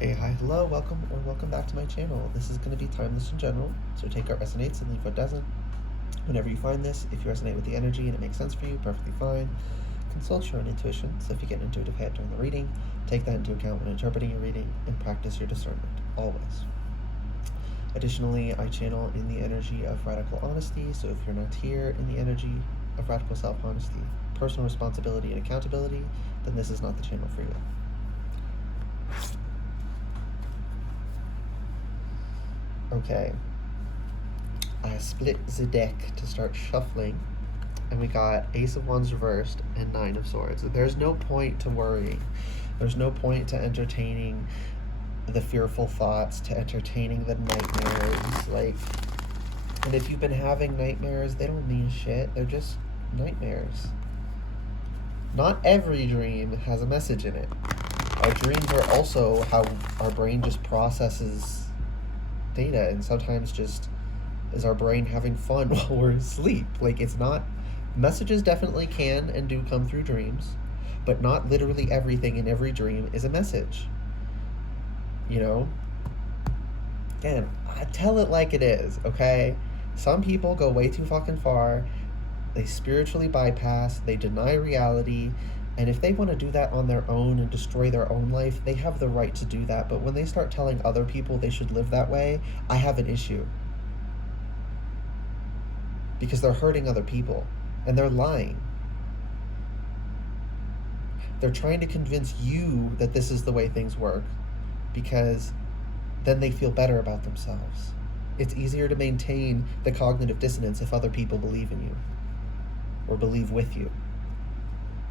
Hey, hi, hello, welcome or welcome back to my channel. This is going to be timeless in general, so take what resonates and leave what doesn't. Whenever you find this, if you resonate with the energy and it makes sense for you, perfectly fine. Consult your own intuition, so if you get an intuitive hit during the reading, take that into account when interpreting your reading and practice your discernment, always. Additionally, I channel in the energy of radical honesty, so if you're not here in the energy of radical self-honesty, personal responsibility, and accountability, then this is not the channel for you. Okay, I split the deck to start shuffling, and we got Ace of Wands reversed and Nine of Swords. There's no point to worrying. There's no point to entertaining the fearful thoughts, to entertaining the nightmares. And if you've been having nightmares, they don't mean shit. They're just nightmares. Not every dream has a message in it. Our dreams are also how our brain just processes data, and sometimes just is our brain having fun while we're asleep. It's not, messages definitely can and do come through dreams, but not literally everything in every dream is a message. And I tell it like it is, okay? Some people go way too fucking far. They spiritually bypass, they deny reality, and if they want to do that on their own and destroy their own life, they have the right to do that. But when they start telling other people they should live that way, I have an issue. Because they're hurting other people, and they're lying. They're trying to convince you that this is the way things work, because then they feel better about themselves. It's easier to maintain the cognitive dissonance if other people believe in you, or believe with you.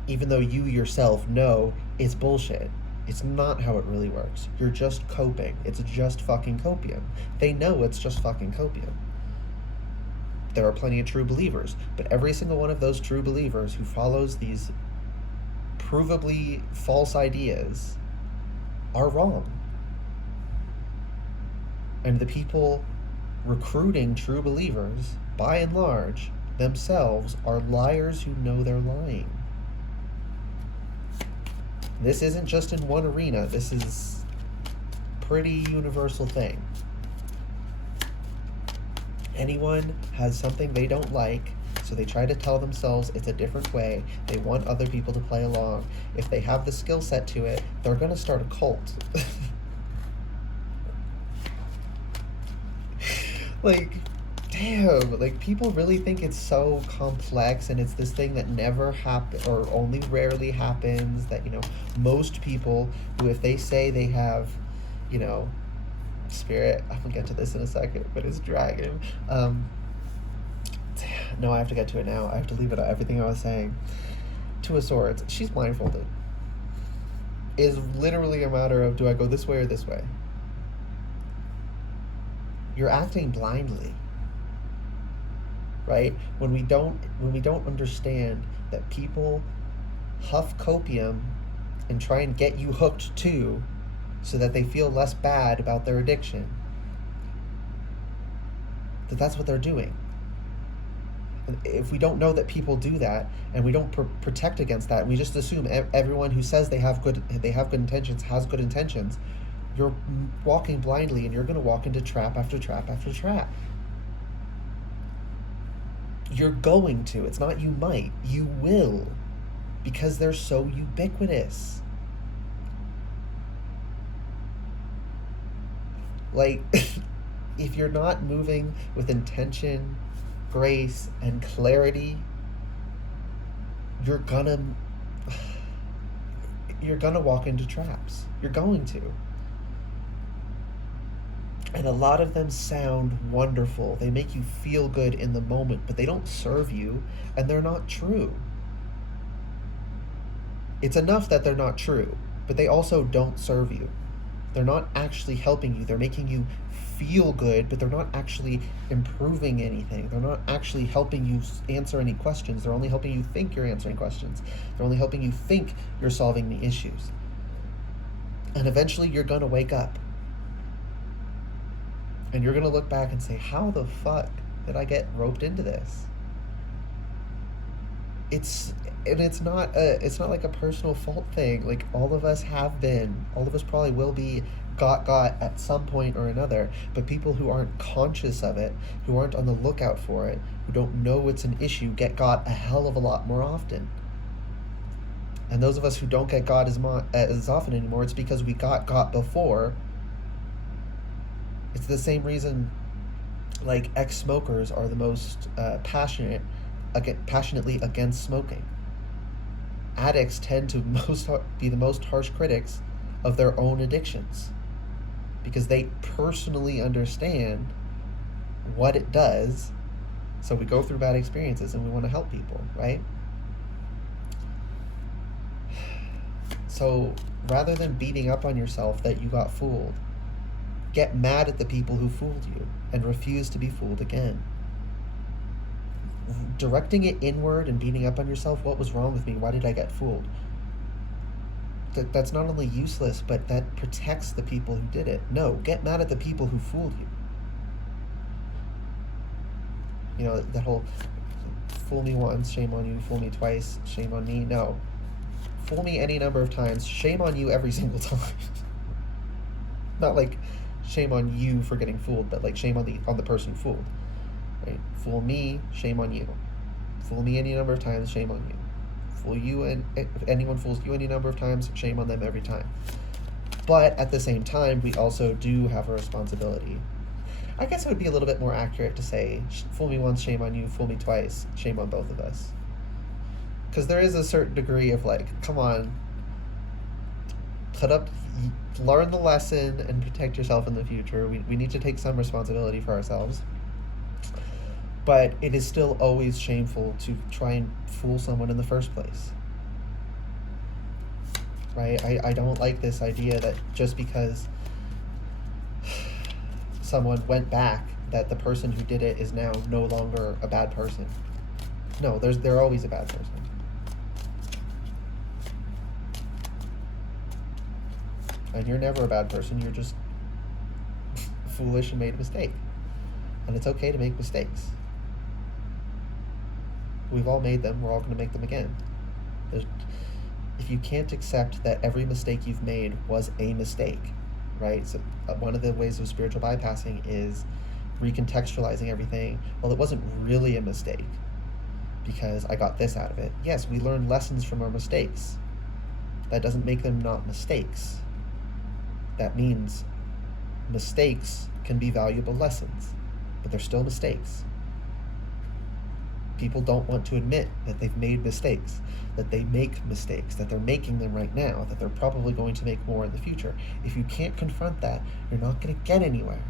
Even though you yourself know it's bullshit. It's not how it really works. You're just coping. It's just fucking copium. They know it's just fucking copium. There are plenty of true believers, but every single one of those true believers who follows these provably false ideas are wrong. And the people recruiting true believers, by and large, themselves are liars who know they're lying. This isn't just in one arena. This is a pretty universal thing. Anyone has something they don't like, so they try to tell themselves it's a different way. They want other people to play along. If they have the skill set to it, they're going to start a cult. Damn, people really think it's so complex, and it's this thing that never happens, or only rarely happens, that, most people who, if they say they have, spirit, I'm gonna get to this in a second, but it's dragon. No, I have to get to it now. I have to leave it, everything I was saying. Two of Swords, she's blindfolded. Is literally a matter of, do I go this way or this way? You're acting blindly, right? When we don't understand that people huff copium and try and get you hooked too, so that they feel less bad about their addiction, that's what they're doing. And if we don't know that people do that, and we don't protect against that, and we just assume everyone who says they have good intentions has good intentions, you're walking blindly, and you're going to walk into trap after trap after trap. You're going to. It's not you might. You will. Because they're so ubiquitous. If you're not moving with intention, grace, and clarity, you're gonna walk into traps. You're going to. And a lot of them sound wonderful. They make you feel good in the moment, but they don't serve you, and they're not true. It's enough that they're not true, but they also don't serve you. They're not actually helping you. They're making you feel good, but they're not actually improving anything. They're not actually helping you answer any questions. They're only helping you think you're answering questions. They're only helping you think you're solving the issues. And eventually you're going to wake up. And you're going to look back and say, how the fuck did I get roped into this? it's it's not like a personal fault thing. Like, all of us have been, all of us probably will be got at some point or another. But people who aren't conscious of it, who aren't on the lookout for it, who don't know it's an issue, get got a hell of a lot more often. And those of us who don't get got as often anymore, it's because we got before. It's the same reason, like, ex-smokers are the most passionately against smoking. Addicts tend to be the most harsh critics of their own addictions, because they personally understand what it does. So we go through bad experiences and we want to help people, right? So rather than beating up on yourself that you got fooled, get mad at the people who fooled you and refuse to be fooled again. Directing it inward and beating up on yourself, what was wrong with me? Why did I get fooled? That's not only useless, but that protects the people who did it. No, get mad at the people who fooled you. You know, that whole fool me once, shame on you, fool me twice, shame on me. No. Fool me any number of times, shame on you every single time. Not like shame on you for getting fooled, but like shame on the person fooled. Right? Fool me, shame on you. Fool me any number of times, shame on you. Fool you, and if anyone fools you any number of times, shame on them every time. But at the same time, we also do have a responsibility. I guess it would be a little bit more accurate to say, fool me once, shame on you, fool me twice, shame on both of us. Because there is a certain degree of like, come on, learn the lesson and protect yourself in the future. We need to take some responsibility for ourselves. But it is still always shameful to try and fool someone in the first place. Right? I don't like this idea that just because someone went back, that the person who did it is now no longer a bad person. No, they're always a bad person. And you're never a bad person, you're just foolish and made a mistake. And it's okay to make mistakes. We've all made them, we're all going to make them again. If you can't accept that every mistake you've made was a mistake, right? So one of the ways of spiritual bypassing is recontextualizing everything. Well, it wasn't really a mistake because I got this out of it. Yes, we learn lessons from our mistakes. That doesn't make them not mistakes. That means mistakes can be valuable lessons, but they're still mistakes. People don't want to admit that they've made mistakes, that they make mistakes, that they're making them right now, that they're probably going to make more in the future. If you can't confront that, you're not going to get anywhere.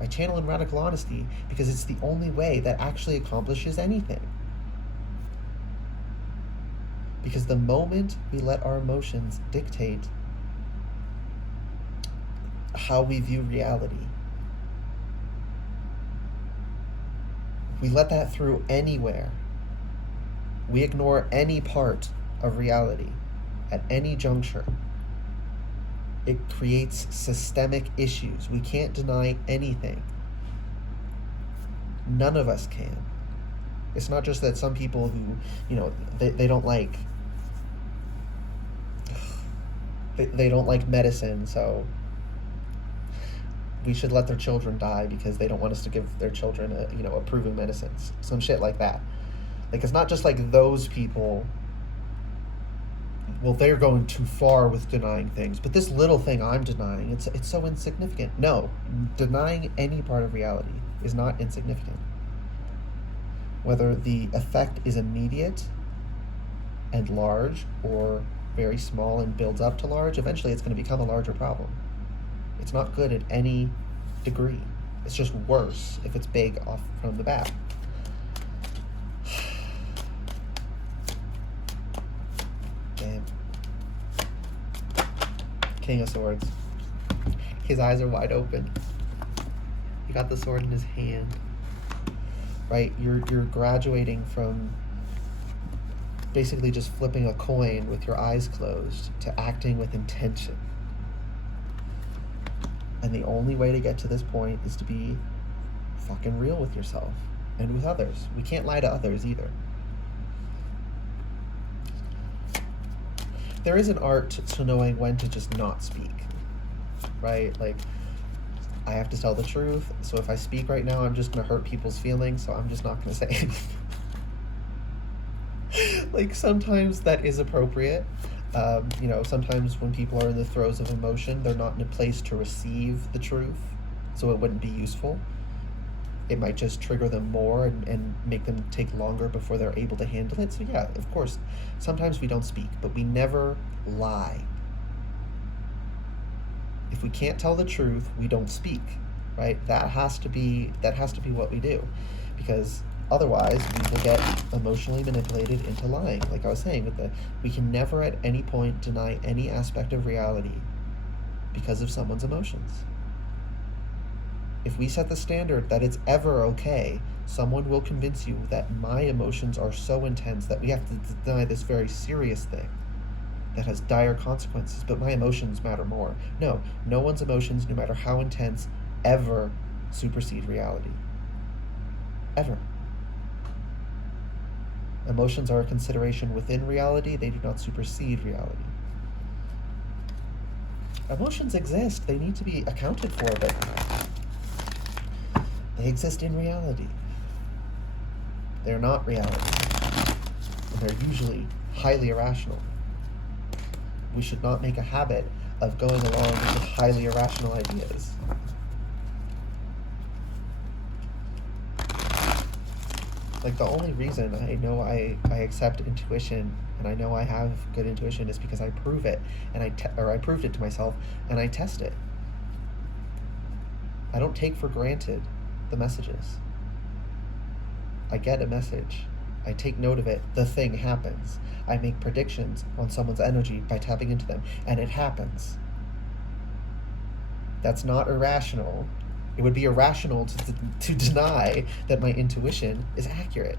I channel in radical honesty because it's the only way that actually accomplishes anything. Because the moment we let our emotions dictate how we view reality, we let that through anywhere. We ignore any part of reality at any juncture. It creates systemic issues. We can't deny anything. None of us can. It's not just that some people who, they don't like they don't like medicine, so we should let their children die because they don't want us to give their children approving medicines. Some shit like that. Like, it's not just like those people, well, they're going too far with denying things, but this little thing I'm denying, it's so insignificant. No, denying any part of reality is not insignificant. Whether the effect is immediate and large or very small and builds up to large, eventually it's going to become a larger problem. It's not good at any degree. It's just worse if it's big off from the bat. Damn. King of Swords. His eyes are wide open. He got the sword in his hand. Right? You're graduating from basically just flipping a coin with your eyes closed to acting with intention. And the only way to get to this point is to be fucking real with yourself and with others. We can't lie to others either. there is an art to knowing when to just not speak, right? Like, I have to tell the truth, so if I speak right now, I'm just going to hurt people's feelings, so I'm just not going to say anything. Like, sometimes that is appropriate. Sometimes when people are in the throes of emotion, they're not in a place to receive the truth, so it wouldn't be useful. It might just trigger them more and make them take longer before they're able to handle it. So yeah, of course, sometimes we don't speak, but we never lie. If we can't tell the truth, we don't speak, right? That has to be what we do, because otherwise we will get emotionally manipulated into lying. Like I was saying, we can never at any point deny any aspect of reality because of someone's emotions. If we set the standard that it's ever okay, someone will convince you that my emotions are so intense that we have to deny this very serious thing that has dire consequences, but my emotions matter more. No one's emotions, no matter how intense, ever supersede reality. Ever. Emotions are a consideration within reality, they do not supersede reality. Emotions exist, they need to be accounted for, but they exist in reality. They're not reality. And they're usually highly irrational. We should not make a habit of going along with highly irrational ideas. Like, the only reason I know I accept intuition and I know I have good intuition is because I prove it, and I proved it to myself, and I test it. I don't take for granted the messages. I get a message, I take note of it, the thing happens. I make predictions on someone's energy by tapping into them, and it happens. That's not irrational. It would be irrational to deny that my intuition is accurate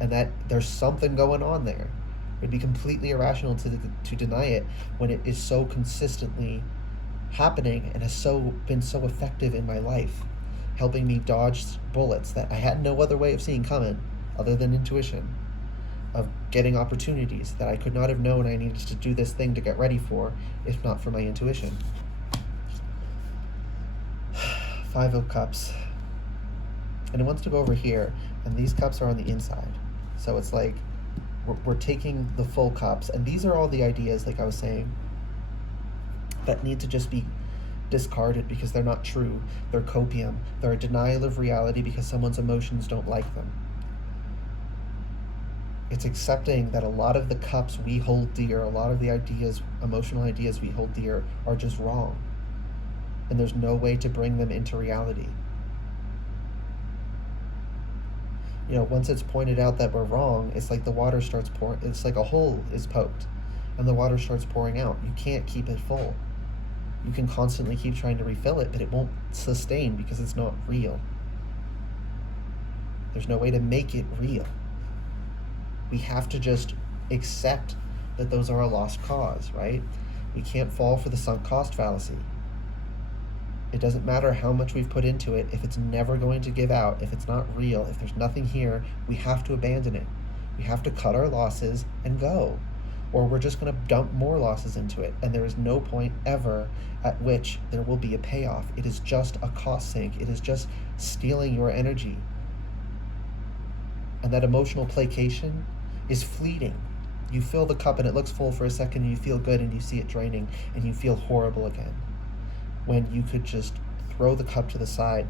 and that there's something going on there. It would be completely irrational to deny it when it is so consistently happening and has been so effective in my life, helping me dodge bullets that I had no other way of seeing coming other than intuition, of getting opportunities that I could not have known I needed to do this thing to get ready for if not for my intuition. 5 of Cups. And it wants to go over here, and these cups are on the inside. So it's like we're taking the full cups, and these are all the ideas, like I was saying, that need to just be discarded because they're not true. They're copium. They're a denial of reality because someone's emotions don't like them. It's accepting that a lot of the cups we hold dear, a lot of the ideas, emotional ideas we hold dear, are just wrong. And there's no way to bring them into reality. Once it's pointed out that we're wrong, it's like the water starts pouring. It's like a hole is poked and the water starts pouring out. You can't keep it full. You can constantly keep trying to refill it, but it won't sustain because it's not real. There's no way to make it real. We have to just accept that those are a lost cause, right? We can't fall for the sunk cost fallacy. It doesn't matter how much we've put into it. If it's never going to give out, if it's not real, if there's nothing here, we have to abandon it. We have to cut our losses and go. Or we're just going to dump more losses into it. And there is no point ever at which there will be a payoff. It is just a cost sink. It is just stealing your energy. And that emotional placation is fleeting. You fill the cup and it looks full for a second and you feel good and you see it draining and you feel horrible again. When you could just throw the cup to the side,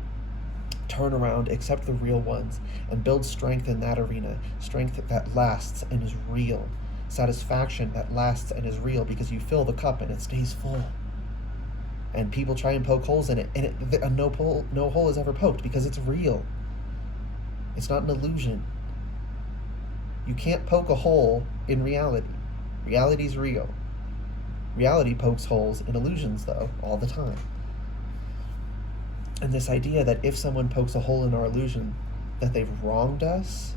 turn around, accept the real ones, and build strength in that arena, strength that lasts and is real, satisfaction that lasts and is real because you fill the cup and it stays full. And people try and poke holes in it, and no hole is ever poked because it's real. It's not an illusion. You can't poke a hole in reality. Reality's real. Reality pokes holes in illusions, though, all the time. And this idea that if someone pokes a hole in our illusion, that they've wronged us,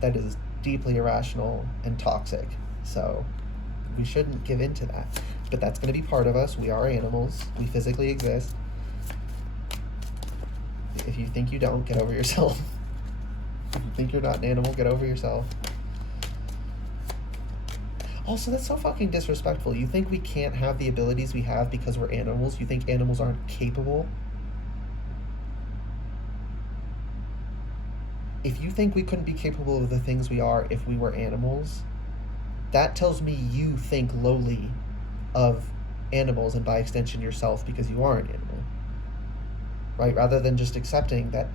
that is deeply irrational and toxic. So we shouldn't give in to that. But that's going to be part of us. We are animals. We physically exist. If you think you don't, get over yourself. If you think you're not an animal, get over yourself. Also, that's so fucking disrespectful. You think we can't have the abilities we have because we're animals? You think animals aren't capable? If you think we couldn't be capable of the things we are if we were animals, that tells me you think lowly of animals and by extension yourself because you are an animal. Right? Rather than just accepting that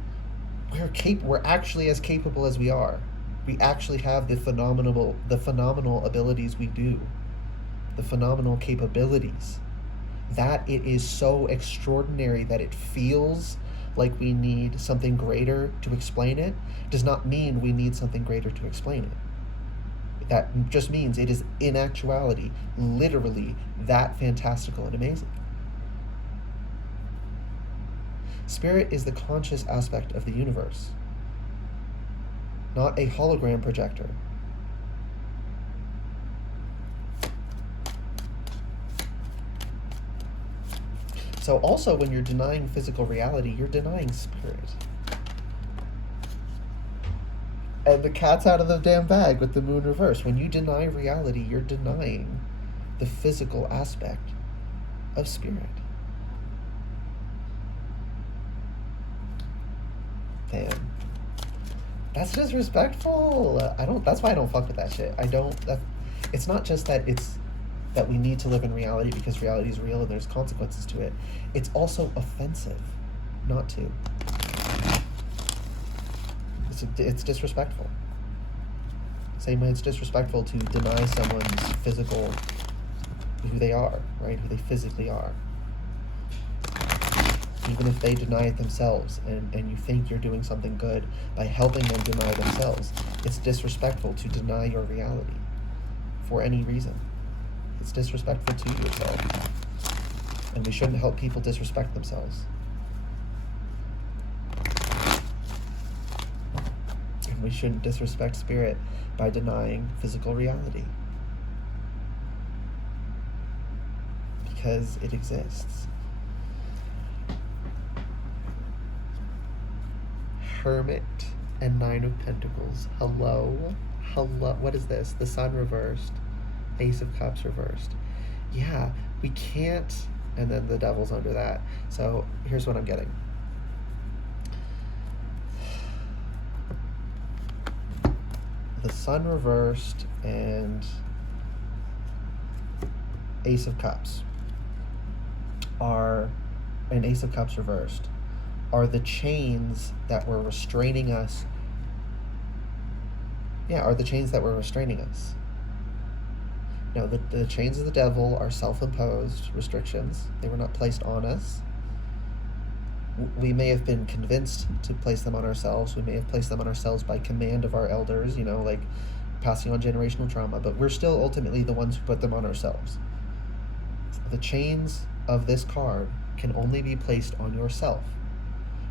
we're actually as capable as we are. We actually have the phenomenal abilities we do. The phenomenal capabilities. That it is so extraordinary that it feels like we need something greater to explain it does not mean we need something greater to explain it. That just means it is in actuality literally that fantastical and amazing. Spirit is the conscious aspect of the universe, not a hologram projector. So also when you're denying physical reality, you're denying spirit. And the cat's out of the damn bag with the moon reverse. When you deny reality, you're denying the physical aspect of spirit. Damn. That's disrespectful. That's why I don't fuck with that shit. It's not just that we need to live in reality because reality is real and there's consequences to it. It's also offensive not to. It's disrespectful. Same way it's disrespectful to deny someone's physical, who they are, right? Who they physically are. Even if they deny it themselves and you think you're doing something good by helping them deny themselves, it's disrespectful to deny your reality for any reason. It's disrespectful to yourself. And we shouldn't help people disrespect themselves. And we shouldn't disrespect spirit by denying physical reality. Because it exists. Hermit and Nine of Pentacles. Hello? What is this? The Sun reversed. Ace of Cups reversed. Yeah, we can't... And then the Devil's under that. So here's what I'm getting. The Sun reversed and Ace of Cups are... And Ace of Cups reversed are the chains that were restraining us. Yeah, are the chains that were restraining us. No, the chains of the devil are self-imposed restrictions. They were not placed on us. We may have been convinced to place them on ourselves. We may have placed them on ourselves by command of our elders, like passing on generational trauma, but we're still ultimately the ones who put them on ourselves. The chains of this card can only be placed on yourself.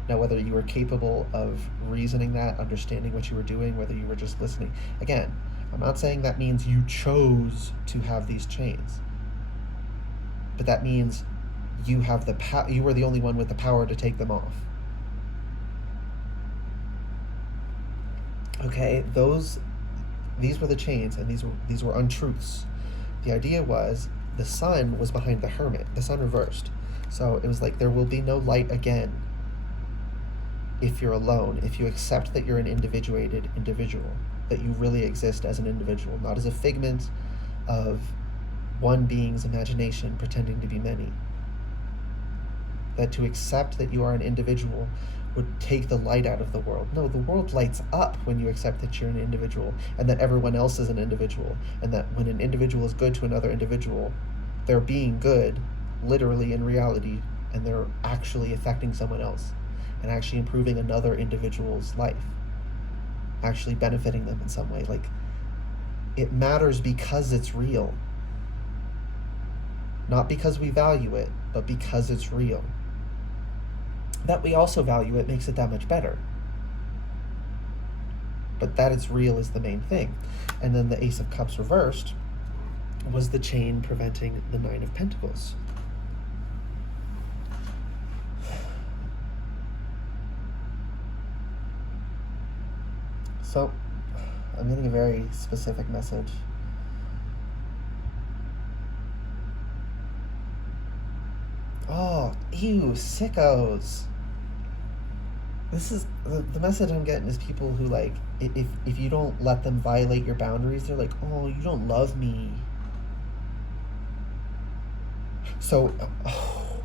Now, whether you were capable of reasoning that, understanding what you were doing, whether you were just listening. Again, I'm not saying that means you chose to have these chains. But that means you have you were the only one with the power to take them off. Okay, these were the chains, and these were untruths. The idea was the Sun was behind the Hermit. The Sun reversed. So it was like there will be no light again if you're alone, if you accept that you're an individuated individual, that you really exist as an individual, not as a figment of one being's imagination pretending to be many. That to accept that you are an individual would take the light out of the world. No, the world lights up when you accept that you're an individual and that everyone else is an individual, and that when an individual is good to another individual, they're being good, literally in reality, and they're actually affecting someone else and actually improving another individual's life, actually benefiting them in some way. Like, it matters because it's real. Not because we value it, but because it's real. That we also value it makes it that much better. But that it's real is the main thing. And then the Ace of Cups reversed was the chain preventing the Nine of Pentacles. So, I'm getting a very specific message. Oh, ew, sickos. This is the message I'm getting is people who like if you don't let them violate your boundaries, they're like, oh, you don't love me. So, oh,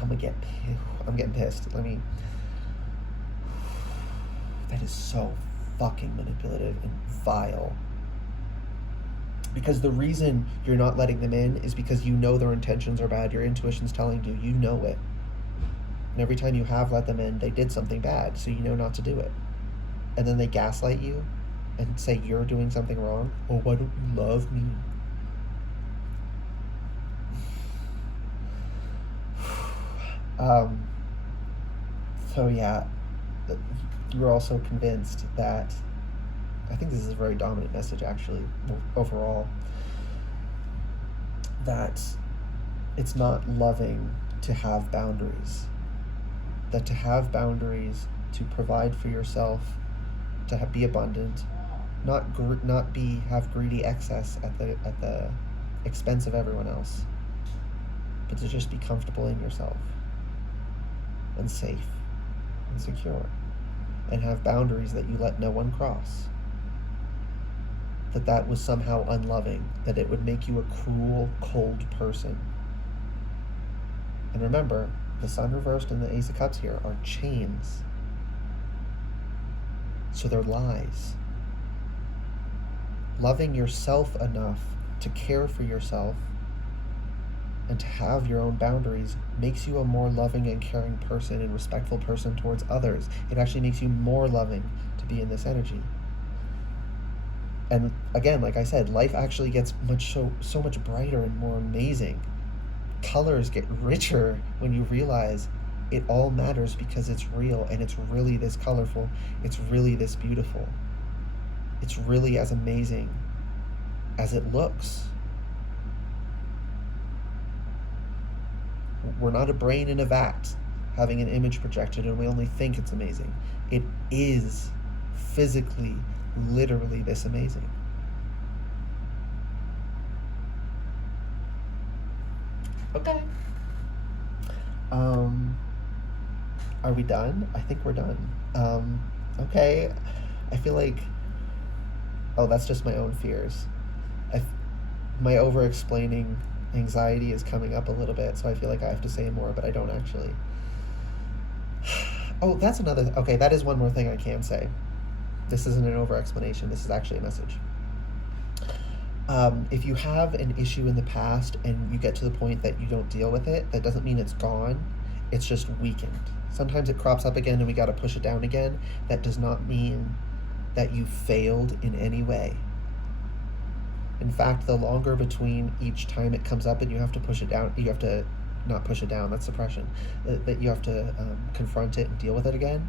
I'm getting pissed. Let me. That is so fucking manipulative and vile. Because the reason you're not letting them in is because you know their intentions are bad. Your intuition's telling you, you know it. And every time you have let them in, they did something bad, so you know not to do it. And then they gaslight you and say you're doing something wrong. Oh, why don't you love me? So yeah, you're also convinced that, I think this is a very dominant message actually, overall, that it's not loving to have boundaries. That to have boundaries, to provide for yourself, to be abundant, not have greedy excess at the expense of everyone else, but to just be comfortable in yourself and safe and secure, and have boundaries that you let no one cross. That was somehow unloving, that it would make you a cruel, cold person. And remember, the Sun reversed and the Ace of Cups here are chains. So they're lies. Loving yourself enough to care for yourself and to have your own boundaries makes you a more loving and caring person and respectful person towards others. It actually makes you more loving to be in this energy. And again, like I said, life actually gets so much brighter and more amazing. Colors get richer when you realize it all matters because it's real, and it's really this colorful. It's really this beautiful. It's really as amazing as it looks. We're not a brain in a vat having an image projected and we only think it's amazing. It is physically, literally this amazing. Okay. Are we done? I think we're done. Okay. I feel like, oh, that's just my own fears. My over-explaining anxiety is coming up a little bit, so I feel like I have to say more, but I don't actually. Oh, that's another. Okay, that is one more thing I can say. This isn't an over-explanation. This is actually a message. If you have an issue in the past and you get to the point that you don't deal with it, that doesn't mean it's gone. It's just weakened. Sometimes it crops up again and we got to push it down again. That does not mean that you failed in any way. In fact, the longer between each time it comes up and you have to push it down, you have to not push it down, that's suppression, that you have to confront it and deal with it again,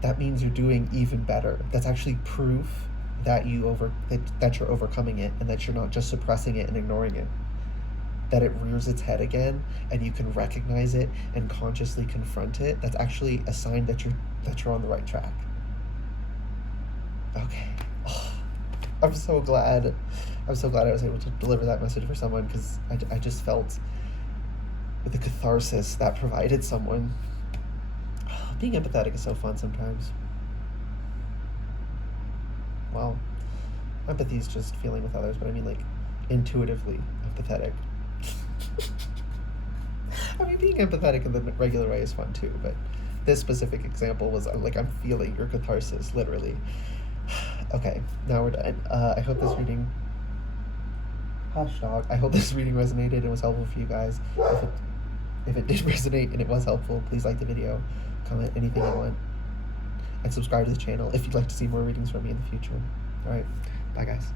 that means you're doing even better. That's actually proof that that you're overcoming it, and that you're not just suppressing it and ignoring it. That it rears its head again and you can recognize it and consciously confront it. That's actually a sign that you're on the right track. Okay. Oh, I'm so glad I was able to deliver that message for someone, because I just felt the catharsis that provided someone. Oh, being empathetic is so fun sometimes. Well, empathy is just feeling with others, but I mean like intuitively empathetic. I mean, being empathetic in the regular way is fun too, but this specific example was like, I'm feeling your catharsis, literally. Okay, now we're done. I hope this reading... Hush, dog. I hope this reading resonated and was helpful for you guys. If it did resonate and it was helpful, please like the video, comment anything you want, and subscribe to the channel if you'd like to see more readings from me in the future. Alright, bye guys.